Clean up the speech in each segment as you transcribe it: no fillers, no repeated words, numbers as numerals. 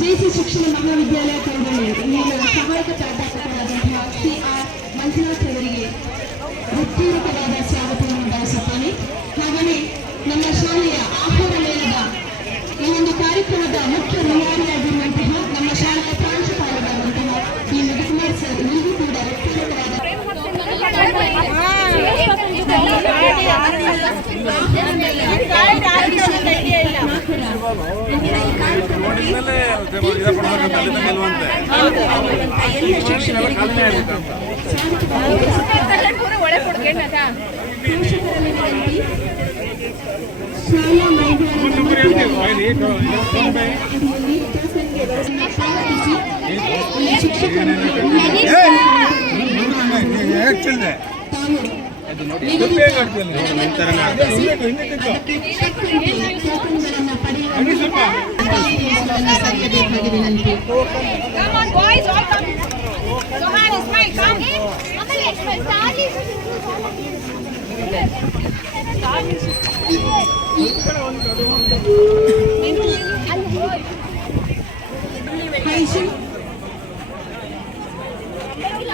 JC ಶಿಕ್ಷಣ ಮಹಾವಿದ್ಯಾಲಯ ಕೌಡಳ್ಳಿ ಇಲ್ಲಿನ ಸಹಾಯಕ ಪ್ರಾಧ್ಯಾಪಕರಾದಂತಹ CR ಮಂಜುನಾಥ್ ಅವರಿಗೆ ಹೃತ್ಪೂರ್ವಕವಾದ ಸ್ವಾಗತವನ್ನು ಬಯಸುತ್ತೇನೆ. ಹಾಗೆಯೇ ನಮ್ಮ ಶಾಲೆಯ ಆಹಾರ ಮೇಳದ ಈ ಒಂದು ಕಾರ್ಯಕ್ರಮದ ಮುಖ್ಯ ರೂವಾರಿಯಾಗಿರುವಂತಹ ನಮ್ಮ ಶಾಲೆಯ ಪ್ರಾಂಶುಪಾಲರಾದಂತಹ ಡಿ ಮಧುಕುಮಾರ್ ಸರ್ ಇವರಿಗೂ ಕೂಡ ಹೃತ್ಪೂರ್ವಕವಾದ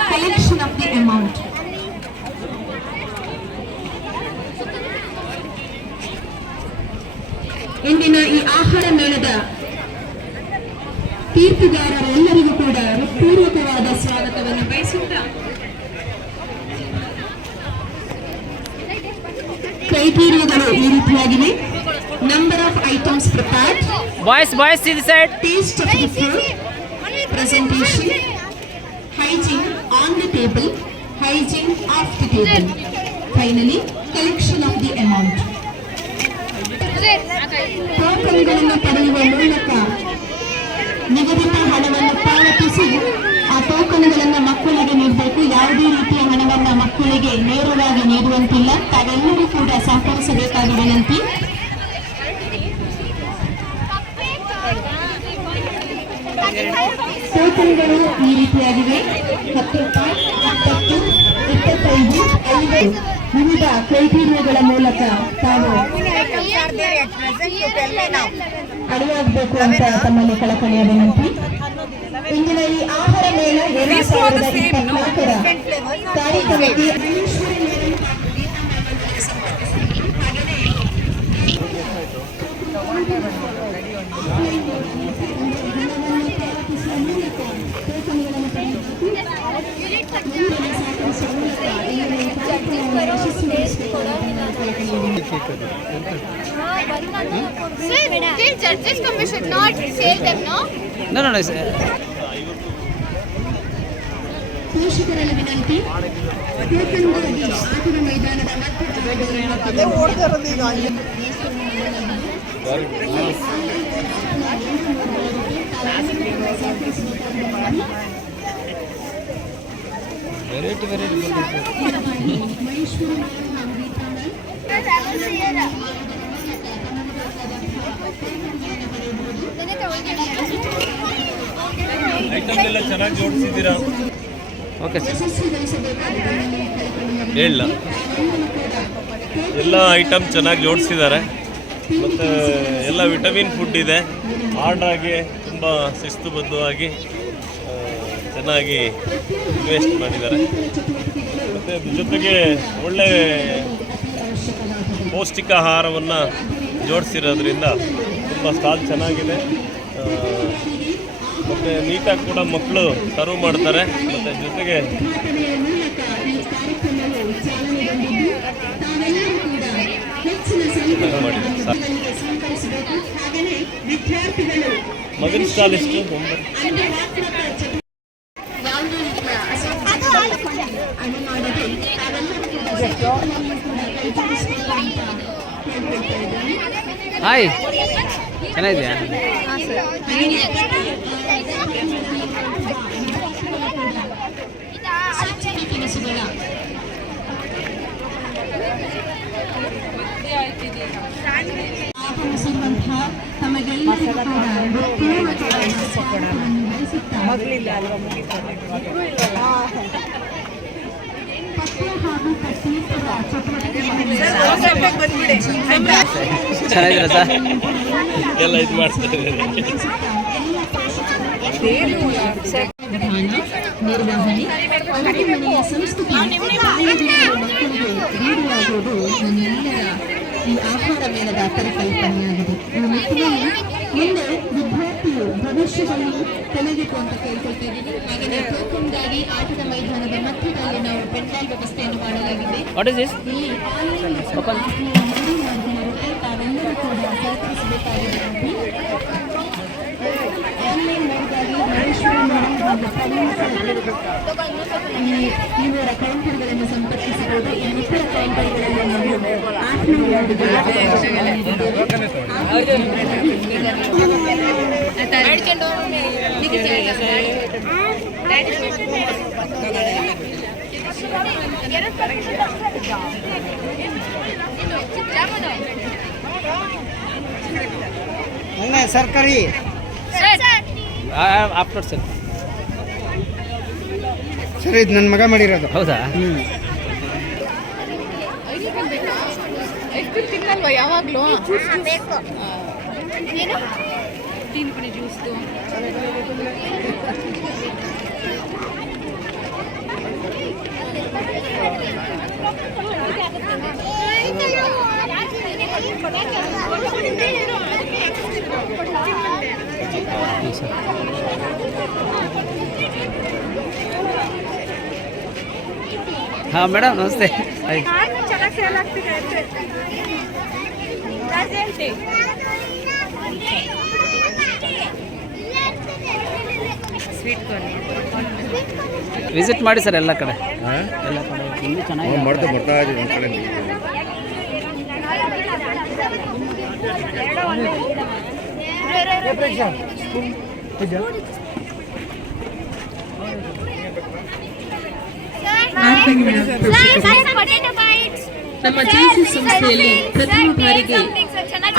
collection of the amount. ಇಂದಿನ ಈ ಆಹಾರ ಮೇಳದ ತೀರ್ಪುಗಾರರೆಲ್ಲರಿಗೂ ಕೂಡ ಹೃತ್ಪೂರ್ವಕವಾದ ಸ್ವಾಗತವನ್ನು ಬಯಸುತ್ತಾ ಕ್ರೈಟೀರಿಯಾಗಳು ಈ ರೀತಿಯಾಗಿವೆ. Number of items prepared, boys see the side, taste of the food, presentation, hygiene on the table, hygiene off the table, finally collection of the amount. ಟೋಕನ್ಗಳನ್ನು ಪಡೆಯುವ ಮೂಲಕ ನಿಗದಿತ ಹಣವನ್ನು ಪಾವತಿಸಿ ಆ ಟೋಕನ್ಗಳನ್ನು ಮಕ್ಕಳಿಗೆ ನೀಡಬೇಕು. ಯಾವುದೇ ರೀತಿಯ ಹಣವನ್ನು ಮಕ್ಕಳಿಗೆ ನೇರವಾಗಿ ನೀಡುವಂತಿಲ್ಲ. ತಾವೆಲ್ಲರೂ ಕೂಡ ಸಹಕರಿಸಬೇಕಾಗಿ ವಿನಂತಿ. ಟೋಕನ್ಗಳು ಈ ರೀತಿಯಾಗಿವೆ. 10 ರೂಪಾಯಿ, 20, 25, 50 ವಿವಿಧ ಕ್ರೈಟೀರಿಯಾಗಳ ಮೂಲಕ ತಾವು ಅಣಿಯಾಗಬೇಕು ಅಂತ ತಮ್ಮಲ್ಲಿ ಕಳಕಳಿಯ ವಿನಂತಿ. ಇಂದಿನ ಈ ಆಹಾರ ಮೇಳ 2024ರ ಕಾರ್ಯಕ್ರಮಕ್ಕೆ Judges commission should not say them, no? No, sir. ಪೋಷಕರಲ್ಲಿ ವಿನಂತಿ. ಟೋಕನ್ಗಾಗಿ ಆಟದ ಮೈದಾನದ ಐಟಮ್ ಎಲ್ಲ ಚೆನ್ನಾಗಿ ಜೋಡಿಸಿದ್ದೀರಾ? Okay sir. ಹೇಳ ಎಲ್ಲ ಐಟಮ್ ಚೆನ್ನಾಗಿ ಜೋಡಿಸಿದ್ದಾರೆ ಮತ್ತು ಎಲ್ಲ ವಿಟಮಿನ್ ಫುಡ್ ಇದೆ. ಆರ್ಡ್ರಾಗಿ ತುಂಬ ಶಿಸ್ತುಬದ್ಧವಾಗಿ ಚೆನ್ನಾಗಿ ಇನ್ವೆಸ್ಟ್ ಮಾಡಿದ್ದಾರೆ. ಮತ್ತು ಅದ್ರ ಜೊತೆಗೆ ಒಳ್ಳೆ ಪೌಷ್ಟಿಕ ಆಹಾರವನ್ನು ಜೋಡಿಸಿರೋದ್ರಿಂದ ತುಂಬ ಸ್ಟಾಲ್ ಚೆನ್ನಾಗಿದೆ. ಮತ್ತು ನೀಟಾಗಿ ಕೂಡ ಮಕ್ಕಳು ಸರ್ವ್ ಮಾಡ್ತಾರೆ. ಮತ್ತು ಜೊತೆಗೆ ಮಗನ ಸ್ಟಾಲ್ ಎಷ್ಟು ಹಾಯ್, ಚೆನ್ನಾಗಿದೆಯಾ? ಆಗಮಿಸಿರುವಂತಹ ತಮಗೆಲ್ಲರಿಗೂ ಮಗಳಿಲ್ಲ ಅಲ್ವಾ, ಮುಗಿತಾರೆ. ಚೆನ್ನಾಗಿದ್ದೀರಾ ಸರ್? ಎಲ್ಲ ಇದು ಮಾಡ್ತಾರೆ. ವಿಧಾನ, ನಿರ್ವಹಣೆ, ಅಡುಗೆ ಮನೆಯ ಸಂಸ್ಕೃತಿ ತಾಯಿಯರು ಮಕ್ಕಳಿಗೆ ರೂಢಿಯಾಗುವುದು ನನ್ನೆಲ್ಲರ ಈ ಆಹಾರ ಮೇಳದ ಪರಿಕಲ್ಪನೆಯಾಗಿದೆ. ಈ ನಿಟ್ಟಿನಲ್ಲಿ ಮುಂದೆ ವಿದ್ಯಾರ್ಥಿಯು ಭವಿಷ್ಯದಲ್ಲಿ ಕಲಿಯಬೇಕು ಅಂತ ಕೇಳ್ಕೊಳ್ತಾ ಇದ್ದೀನಿ. ಹಾಗೆಯೇ ಟೋಕನ್ಗಾಗಿ ಆಟದ ಮೈದಾನದ ಮಧ್ಯದಲ್ಲಿ ನಾವು ಪೆಂಡಾಲ್ ವ್ಯವಸ್ಥೆಯನ್ನು ಮಾಡಲಾಗಿದೆ. What is this? ಇಲ್ಲಿ ತಾವೆಲ್ಲರೂ ಕೂಡ ಸಹಕರಿಸಬೇಕಾಗಿದೆ. ಆನ್ಲೈನ್ ಮೋಡ್ಗಾಗಿ ಮಹೇಶ್ವರಿ ಮೇಡಮ್ ಹಾಗೂ ಪ್ರವೀಣ್ ಸರ್ ಇವರ ಕೌಂಟರ್ಗಳನ್ನು ಸಂಪರ್ಕಿಸಬಹುದು. ಈ ಇತರ ಕೌಂಟರ್ಗಳಲ್ಲಿ ನಾವು ಆಫ್ಲೈನ್ ಸರ್ಕಾರಿ ಆಫ್ಟರ್ ಸರ್. ಸರಿ, ಇದು ನನ್ನ ಮಗ ಮಾಡಿರೋದು. ಹೌದಾ? ತಿನ್ನಲ್ವಾ ಯಾವಾಗಲೂ? ಏನು ಟೀನ್ ಪುಡಿ ಜ್ಯೂಸ್ದು ಹಾಂ ಮೇಡಮ್, ನಮಸ್ತೆ. ಹಾಯ್. ಚೆನ್ನಾಗಿ ಸೇಲ್ ಆಗ್ತಿದೆ. ಸ್ವೀಟ್ ಕಾರ್ನ್ ವಿಸಿಟ್ ಮಾಡಿ ಸರ್ ಎಲ್ಲ ಕಡೆ. ಎಲ್ಲ ಕಡೆ ಇನ್ನೂ ಚೆನ್ನಾಗಿ ಬರ್ತಾ ಇದ್ದೀವಿ ನಮ್ಮ ಕಡೆ. ನಮ್ಮ ಜೆಸಿ ಸಂಸ್ಥೆಯಲ್ಲಿ ಪ್ರಥಮ ಬಾರಿಗೆ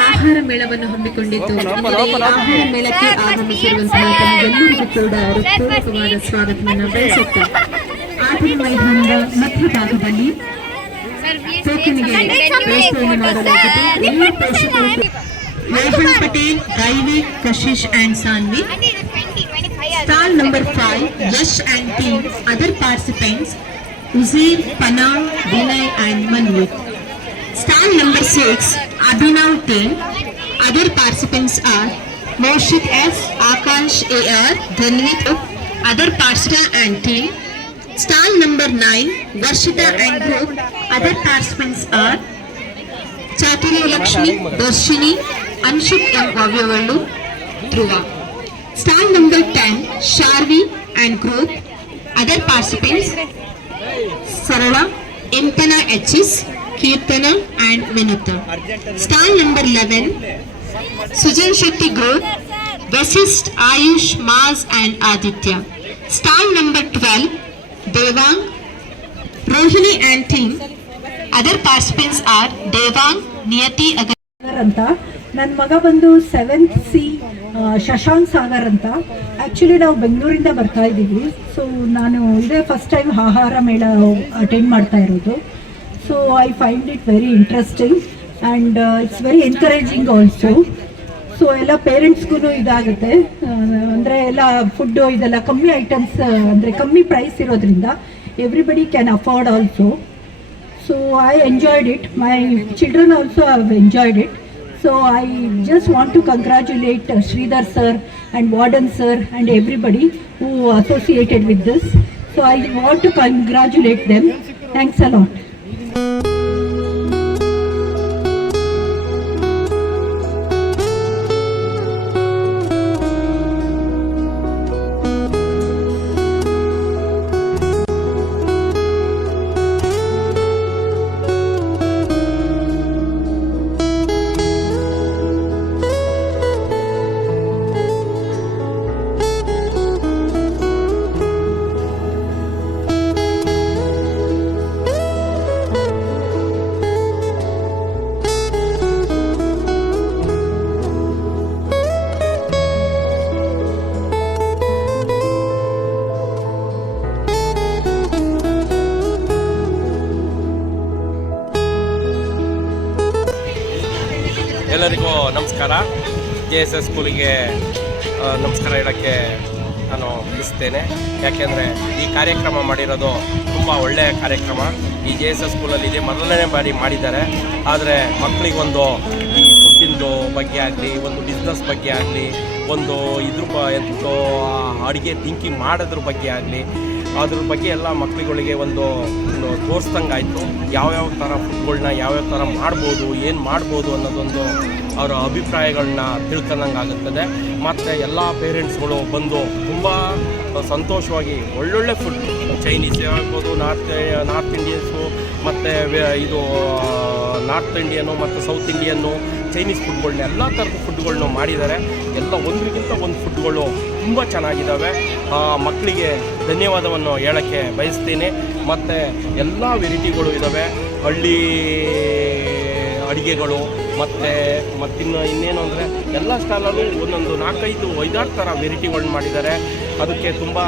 ಆಹಾರ ಮೇಳವನ್ನು ಹಮ್ಮಿಕೊಂಡಿದ್ದು, ಆಹಾರ ಮೇಳಕ್ಕೆ ಆಗಮಿಸಿರುವಂತಹ ತಮಗೆಲ್ಲರಿಗೂ ಕೂಡ ಹೃತ್ಪೂರ್ವಕವಾದ ಸ್ವಾಗತವನ್ನು ಬಯಸುತ್ತಾ ಆಟದ ಮೈದಾನದ ಮಧ್ಯಭಾಗದಲ್ಲಿ ಟೋಕನ್ಗೆ ವ್ಯವಸ್ಥೆಯನ್ನು ಮಾಡಲಾಗಿದೆ. ಎಲ್ಲ ಪೋಷಕರು Rohan Patel, Daivik, Kashish and Saanvi. Stall number 5, Yash and team. Other participants, Uzair, Panam, Vinay and Manvit. Stall number 6, Abhinav team. Other participants are Moshit F, Akash AR, Dhanvit. Other participants and team. Stall number 9, Varshita and group. Other participants are Chatuli Lakshmi, Darshini, Anshuk M. Vavyavallu, Dhruva. Stall number 10, Sharvi and group. Other participants, Sarala, Impana HS, Kirtana and Vinuta. Stall number 11, Sujan Shetty group, Vasist, Ayush, Maz and Aditya. Stall number 12, Devang, Rohini and team. Other participants are Devang, Niyati Agar. ಅಂತ ನನ್ನ ಮಗ ಬಂದು 7th C Shashank Sagar ಅಂತ. Actually ನಾವು ಬೆಂಗಳೂರಿಂದ ಬರ್ತಾ ಇದ್ದೀವಿ. So ನಾನು ಇದೇ ಫಸ್ಟ್ ಟೈಮ್ ಆಹಾರ ಮೇಳ ಅಟೆಂಡ್ ಮಾಡ್ತಾ ಇರೋದು. So I find it very interesting and it's very encouraging also. So ಎಲ್ಲ ಪೇರೆಂಟ್ಸ್ಗೂ ಇದಾಗುತ್ತೆ, ಅಂದರೆ ಎಲ್ಲ ಫುಡ್ಡು ಇದೆಲ್ಲ ಕಮ್ಮಿ ಐಟಮ್ಸ್, ಅಂದರೆ ಕಮ್ಮಿ ಪ್ರೈಸ್ ಇರೋದ್ರಿಂದ everybody can afford also. So I enjoyed it. My children also have enjoyed it. So I just want to congratulate Sridhar sir and Warden sir and everybody who associated with this. So I want to congratulate them. Thanks a lot. ಎಲ್ಲರಿಗೂ ನಮಸ್ಕಾರ. JSS ಸ್ಕೂಲಿಗೆ ನಮಸ್ಕಾರ ಹೇಳೋಕ್ಕೆ ನಾನು ತಿಳಿಸ್ತೇನೆ. ಯಾಕೆಂದರೆ ಈ ಕಾರ್ಯಕ್ರಮ ಮಾಡಿರೋದು ತುಂಬ ಒಳ್ಳೆಯ ಕಾರ್ಯಕ್ರಮ. ಈ JSS ಸ್ಕೂಲಲ್ಲಿ ಇದೆ ಮೊದಲನೇ ಬಾರಿ ಮಾಡಿದ್ದಾರೆ. ಆದರೆ ಮಕ್ಕಳಿಗೊಂದು ಈ ಫುಡ್ಡಿಂದು ಬಗ್ಗೆ ಆಗಲಿ, ಒಂದು ಬಿಸ್ನೆಸ್ ಬಗ್ಗೆ ಆಗಲಿ, ಒಂದು ಎಂತೋ ಅಡುಗೆ ಥಿಂಕಿಂಗ್ ಮಾಡೋದ್ರ ಬಗ್ಗೆ ಆಗಲಿ, ಅದ್ರ ಬಗ್ಗೆ ಎಲ್ಲ ಮಕ್ಕಳುಗಳಿಗೆ ಒಂದು ತೋರಿಸ್ದಂಗೆ ಆಯಿತು. ಯಾವ್ಯಾವ ಥರ ಫುಡ್ಗಳನ್ನ ಯಾವ್ಯಾವ ಥರ ಮಾಡ್ಬೋದು, ಏನು ಮಾಡ್ಬೋದು ಅನ್ನೋದೊಂದು ಅವರ ಅಭಿಪ್ರಾಯಗಳನ್ನ ತಿಳ್ಕೊಂಡಂಗೆ ಆಗುತ್ತದೆ. ಮತ್ತು ಎಲ್ಲ ಪೇರೆಂಟ್ಸ್ಗಳು ಬಂದು ತುಂಬ ಸಂತೋಷವಾಗಿ ಒಳ್ಳೊಳ್ಳೆ ಫುಡ್, ಚೈನೀಸ್ ಆಗ್ಬೋದು, ನಾರ್ತ್ ಇಂಡಿಯನ್ಸು, ಮತ್ತು ಇದು ನಾರ್ತ್ ಇಂಡಿಯನು ಮತ್ತು ಸೌತ್ ಇಂಡಿಯನ್ನು, ಚೈನೀಸ್ ಫುಡ್ಗಳನ್ನ ಎಲ್ಲ ಥರದ ಫುಡ್ಗಳನ್ನ ಮಾಡಿದ್ದಾರೆ. ಎಲ್ಲ ಒಂದರಿಗಿಂತ ಒಂದು ಫುಡ್ಗಳು ತುಂಬ ಚೆನ್ನಾಗಿದ್ದಾವೆ. ಮಕ್ಕಳಿಗೆ ಧನ್ಯವಾದವನ್ನು ಹೇಳೋಕ್ಕೆ ಬಯಸ್ತೀನಿ. ಮತ್ತು ಎಲ್ಲ ವೆರೈಟಿಗಳು ಇದ್ದಾವೆ, ಹಳ್ಳಿ ಅಡುಗೆಗಳು, ಇನ್ನೇನು ಅಂದರೆ ಎಲ್ಲ ಸ್ಟಾಲಲ್ಲೂ ಒಂದೊಂದು 4-5-6 ಥರ ವೆರೈಟಿಗಳನ್ನ ಮಾಡಿದ್ದಾರೆ. ಅದಕ್ಕೆ ತುಂಬ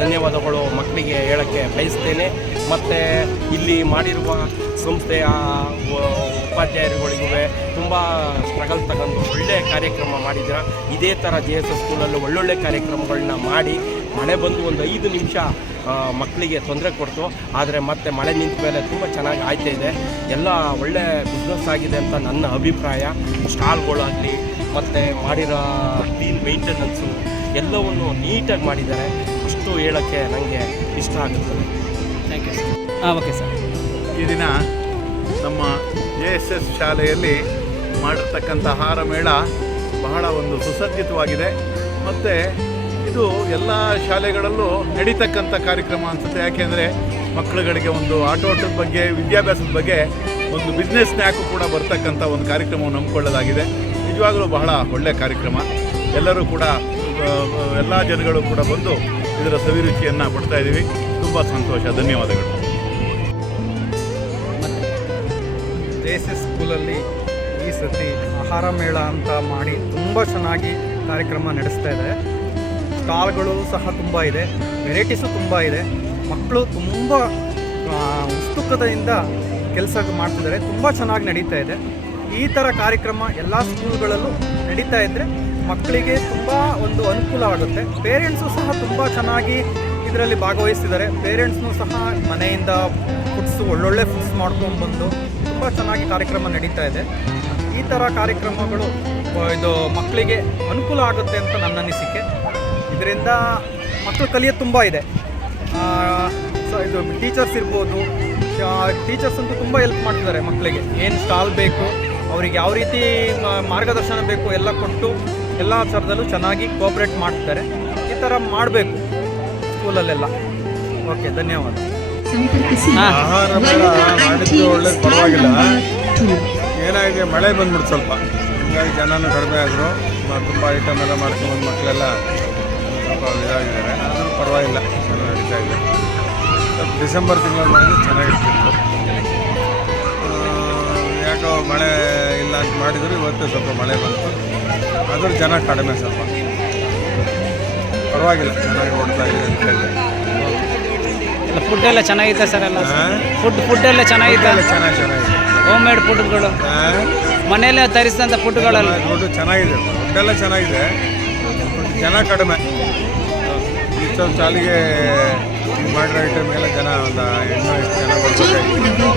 ಧನ್ಯವಾದಗಳು ಮಕ್ಕಳಿಗೆ ಹೇಳೋಕ್ಕೆ ಬಯಸ್ತೇನೆ. ಮತ್ತು ಇಲ್ಲಿ ಮಾಡಿರುವ ಸಂಸ್ಥೆಯ ಉಪಾಧ್ಯಾಯರುಗಳಿಗೂ ತುಂಬ ಸ್ಟ್ರಗಲ್ ತಗೊಂಡು ಒಳ್ಳೆಯ ಕಾರ್ಯಕ್ರಮ ಮಾಡಿದ್ದೀರ. ಇದೇ ಥರ JSS ಸ್ಕೂಲಲ್ಲಿ ಒಳ್ಳೊಳ್ಳೆ ಕಾರ್ಯಕ್ರಮಗಳನ್ನ ಮಾಡಿ, ಮಳೆ ಬಂದು ಒಂದು 5 ನಿಮಿಷ ಮಕ್ಕಳಿಗೆ ತೊಂದರೆ ಕೊಡ್ತು. ಆದರೆ ಮತ್ತೆ ಮಳೆ ನಿಂತ ಮೇಲೆ ತುಂಬ ಚೆನ್ನಾಗಿ ಆಯ್ತಾಯಿದೆ. ಎಲ್ಲ ಒಳ್ಳೆ ಬಿಸ್ನೆಸ್ ಆಗಿದೆ ಅಂತ ನನ್ನ ಅಭಿಪ್ರಾಯ. ಸ್ಟಾಲ್ಗಳಾಗಲಿ ಮತ್ತು ಮಾಡಿರೋ ಕ್ಲೀನ್ ಮೇಂಟೆನೆನ್ಸು ಎಲ್ಲವನ್ನು ನೀಟಾಗಿ ಮಾಡಿದ್ದಾರೆ. ಅಷ್ಟು ಹೇಳೋಕ್ಕೆ ನನಗೆ ಇಷ್ಟ ಆಗುತ್ತದೆ. Thank you sir. Okay sir. ಈ ದಿನ ನಮ್ಮ JSS ಶಾಲೆಯಲ್ಲಿ ಮಾಡಿರ್ತಕ್ಕಂಥ ಆಹಾರ ಮೇಳ ಬಹಳ ಒಂದು ಸುಸಜ್ಜಿತವಾಗಿದೆ. ಮತ್ತು ಇದು ಎಲ್ಲ ಶಾಲೆಗಳಲ್ಲೂ ನಡೀತಕ್ಕಂಥ ಕಾರ್ಯಕ್ರಮ ಅನಿಸುತ್ತೆ. ಯಾಕೆಂದರೆ ಮಕ್ಕಳುಗಳಿಗೆ ಒಂದು ಆಟೋಟದ ಬಗ್ಗೆ, ವಿದ್ಯಾಭ್ಯಾಸದ ಬಗ್ಗೆ ಒಂದು ಬಿಸ್ನೆಸ್ ಸ್ನ್ಯಾಕು ಕೂಡ ಬರ್ತಕ್ಕಂಥ ಒಂದು ಕಾರ್ಯಕ್ರಮವನ್ನು ಹಮ್ಮಿಕೊಳ್ಳಲಾಗಿದೆ. ನಿಜವಾಗಲೂ ಬಹಳ ಒಳ್ಳೆಯ ಕಾರ್ಯಕ್ರಮ. ಎಲ್ಲರೂ ಕೂಡ ಎಲ್ಲ ಜನಗಳು ಕೂಡ ಬಂದು ಇದರ ಸವಿರುಚಿಯನ್ನು ಪಡ್ತಾ ಇದ್ದೀವಿ. ತುಂಬ ಸಂತೋಷ. ಧನ್ಯವಾದಗಳು. JSS ಸ್ಕೂಲಲ್ಲಿ ಈ ಸತಿ ಆಹಾರ ಮೇಳ ಅಂತ ಮಾಡಿ ತುಂಬ ಚೆನ್ನಾಗಿ ಕಾರ್ಯಕ್ರಮ ನಡೆಸ್ತಾ ಇದೆ. ಸ್ಟಾಲ್ಗಳು ಸಹ ತುಂಬ ಇದೆ, ವೆರೈಟೀಸು ತುಂಬ ಇದೆ. ಮಕ್ಕಳು ತುಂಬ ಉತ್ಸುಕತೆಯಿಂದ ಕೆಲಸ ಮಾಡ್ತಿದ್ದಾರೆ. ತುಂಬ ಚೆನ್ನಾಗಿ ನಡೀತಾ ಇದೆ. ಈ ಥರ ಕಾರ್ಯಕ್ರಮ ಎಲ್ಲ ಸ್ಕೂಲ್ಗಳಲ್ಲೂ ನಡೀತಾ ಇದ್ದರೆ ಮಕ್ಕಳಿಗೆ ತುಂಬ ಒಂದು ಅನುಕೂಲ ಆಗುತ್ತೆ. ಪೇರೆಂಟ್ಸು ಸಹ ತುಂಬ ಚೆನ್ನಾಗಿ ಇದರಲ್ಲಿ ಭಾಗವಹಿಸ್ತಿದ್ದಾರೆ. ಪೇರೆಂಟ್ಸ್ನೂ ಸಹ ಮನೆಯಿಂದ ಒಳ್ಳೊಳ್ಳೆ ಫುಡ್ಸ್ ಮಾಡ್ಕೊಂಡ್ಬಂದು ತುಂಬ ಚೆನ್ನಾಗಿ ಕಾರ್ಯಕ್ರಮ ನಡೀತಾ ಇದೆ. ಈ ಥರ ಕಾರ್ಯಕ್ರಮಗಳು ಇದು ಮಕ್ಕಳಿಗೆ ಅನುಕೂಲ ಆಗುತ್ತೆ ಅಂತ ನನ್ನ ಅನಿಸಿಕೆ. ಇದರಿಂದ ಮಕ್ಕಳು ಕಲಿಯೋದು ತುಂಬ ಇದೆ. ಇದು ಟೀಚರ್ಸ್ ಇರ್ಬೋದು, ಟೀಚರ್ಸ್ ಅಂತೂ ತುಂಬ ಹೆಲ್ಪ್ ಮಾಡ್ತಿದ್ದಾರೆ ಮಕ್ಕಳಿಗೆ. ಏನು ಸ್ಟಾಲ್ ಬೇಕು, ಅವ್ರಿಗೆ ಯಾವ ರೀತಿ ಮಾರ್ಗದರ್ಶನ ಬೇಕು ಎಲ್ಲ ಕೊಟ್ಟು ಎಲ್ಲ ಥರದಲ್ಲೂ ಚೆನ್ನಾಗಿ ಕೋಆಪ್ರೇಟ್ ಮಾಡ್ತಿದ್ದಾರೆ. ಈ ಥರ ಮಾಡಬೇಕು ಸ್ಕೂಲಲ್ಲೆಲ್ಲ. ಓಕೆ, ಧನ್ಯವಾದ. ಆಹಾರ ಮೇಳ ಮಾಡಿದ್ದು ಒಳ್ಳೇದು, ಪರವಾಗಿಲ್ಲ. ಏನಾಗಿದೆ, ಮಳೆ ಬಂದ್ಬಿಡ್ತು ಸ್ವಲ್ಪ, ಹೀಗಾಗಿ ಜನನೂ ಕಡಿಮೆ ಆದರು. ತುಂಬ ಐಟಮ್ ಎಲ್ಲ ಮಾಡ್ಕೊಂಡು ಮಕ್ಕಳೆಲ್ಲ ಸ್ವಲ್ಪ ಇದಾಗಿದ್ದಾರೆ. ಆದರೂ ಪರವಾಗಿಲ್ಲ, ಚೆನ್ನಾಗಿ ನಡೀತಾ ಇದೆ. ಸ್ವಲ್ಪ ಡಿಸೆಂಬರ್ ತಿಂಗಳಲ್ಲಿ ಮಾಡಿದ್ರೆ ಚೆನ್ನಾಗಿರ್ತಿತ್ತು. ಯಾಕೋ ಮಳೆ ಇಲ್ಲ ಅಂತ ಮಾಡಿದ್ರು. ಇವತ್ತು ಸ್ವಲ್ಪ ಮಳೆ ಬಂತು, ಆದರೂ ಜನ ಕಡಿಮೆ. ಸ್ವಲ್ಪ ಪರವಾಗಿಲ್ಲ, ಚೆನ್ನಾಗಿ ಓಡ್ತಾ ಇದೆ ನಡೀತಾ ಇದೆ. ಫುಡ್ ಎಲ್ಲ ಚೆನ್ನಾಗಿದೆ ಸರ್. ಎಲ್ಲ ಫುಡ್ ಎಲ್ಲ ಚೆನ್ನಾಗಿದೆ. ಚೆನ್ನಾಗಿದೆ. ಹೋಮ್ ಮೇಡ್ ಫುಡ್ಗಳು, ಮನೆಯಲ್ಲೇ ತರಿಸಿದಂಥ ಫುಡ್ಗಳೆಲ್ಲ ಫುಡ್ ಚೆನ್ನಾಗಿದೆ. ಫುಡ್ಡೆಲ್ಲ ಚೆನ್ನಾಗಿದೆ, ಜನ ಕಡಿಮೆ. ಇಷ್ಟೊಂದು ಚಾಲಿಗೆ ಮಾಡಿರೋ ಐಟಮ್ಗೆಲ್ಲ ಜನ ಒಂದು ಇನ್ನೂ ಎಷ್ಟು ಜನ ಬರ್ಬೇಕಾಗಿತ್ತು.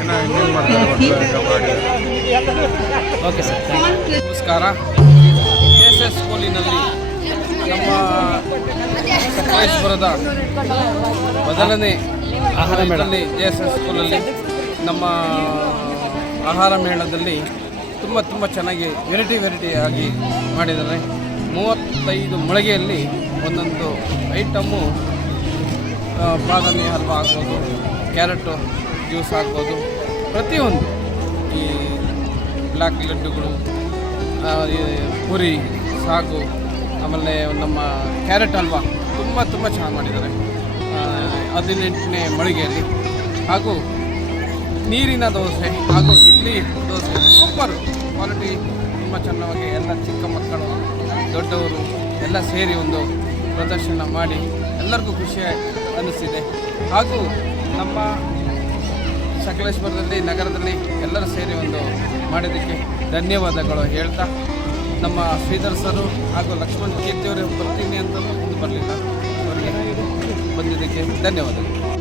ಏನೋ ಇನ್ನೇನು ಮಾಡ್ತಾರೆ ಮಾಡಿ. Okay sir. ನಮಸ್ಕಾರ. JSS ಸ್ಕೂಲಿನಲ್ಲಿ ನಮ್ಮ ಸಕಲೇಶ್ವರದ ಮೊದಲನೇ ಆಹಾರ ಮೇಳದಲ್ಲಿ JSS ಸ್ಕೂಲಲ್ಲಿ ನಮ್ಮ ಆಹಾರ ಮೇಳದಲ್ಲಿ ತುಂಬ ಚೆನ್ನಾಗಿ ವೆರೈಟಿಯಾಗಿ ಮಾಡಿದ್ದಾರೆ. 35 ಮಳಿಗೆಯಲ್ಲಿ ಒಂದೊಂದು ಐಟಮ್ಮು, ಬಾದಾಮಿ ಹಲ್ವಾ ಆಗ್ಬೋದು, ಕ್ಯಾರೆಟು ಜ್ಯೂಸ್ ಆಗ್ಬೋದು, ಪ್ರತಿಯೊಂದು ಈ ಬ್ಲ್ಯಾಕ್ ಲಡ್ಡುಗಳು, ಪುರಿ, ಸಾಗು, ಆಮೇಲೆ ನಮ್ಮ ಕ್ಯಾರೆಟ್ ಹಲ್ವಾ ತುಂಬ ಚೆನ್ನಾಗಿ ಮಾಡಿದ್ದಾರೆ 18ನೇ ಮಳಿಗೆಯಲ್ಲಿ. ಹಾಗೂ ನೀರಿನ ದೋಸೆ ಹಾಗೂ ಇಡ್ಲಿ ದೋಸೆ ಸೂಪರ್ ಕ್ವಾಲಿಟಿ, ತುಂಬ ಚೆನ್ನಾಗಿ ಎಲ್ಲ ಚಿಕ್ಕ ಮಕ್ಕಳು ದೊಡ್ಡವರು ಎಲ್ಲ ಸೇರಿ ಒಂದು ಪ್ರದರ್ಶನ ಮಾಡಿ ಎಲ್ಲರಿಗೂ ಖುಷಿ ಅನ್ನಿಸಿದೆ. ಹಾಗೂ ನಮ್ಮ ಸಕಲೇಶ್ವರದಲ್ಲಿ ನಗರದಲ್ಲಿ ಎಲ್ಲರೂ ಸೇರಿ ಒಂದು ಮಾಡಿದ್ದಕ್ಕೆ ಧನ್ಯವಾದಗಳು ಹೇಳ್ತಾ ನಮ್ಮ ಶ್ರೀಧರ್ ಸರು ಹಾಗೂ ಲಕ್ಷ್ಮಣ್ ಕೀರ್ತಿಯವರು ಬರ್ತೀನಿ ಅಂತಲೂ ಇದು ಬರಲಿಲ್ಲ. ಅವರಿಗೆ ಬಂದಿದ್ದಕ್ಕೆ ಧನ್ಯವಾದಗಳು.